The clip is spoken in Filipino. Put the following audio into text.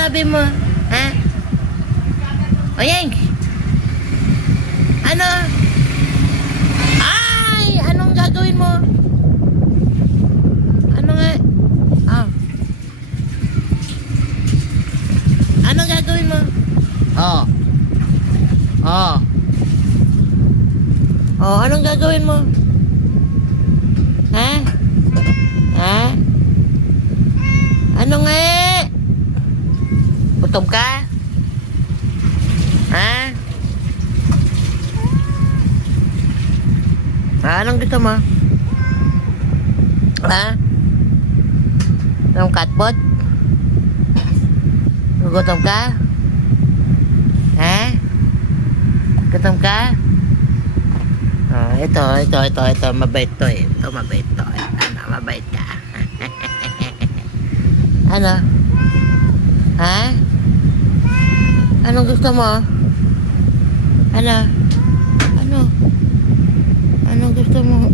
sabi mo? Ha? O Yeng? Ano? Ay! Anong gagawin mo? Ano nga? Oh. Anong gagawin mo? Oh. Oh. Oh, anong gagawin mo? Ha? Ha? Ano nga? Gutom ka? Ha? Anong gusto mo? Ha? Anong catbot? Gutom ka? Ha? Gutom ka? Oh, ito, mabait to eh. Ito, mabait to eh. Ano, mabait ka. Ano? Ha? Anong gusto mo? Ano? Ano? Anong gusto mo?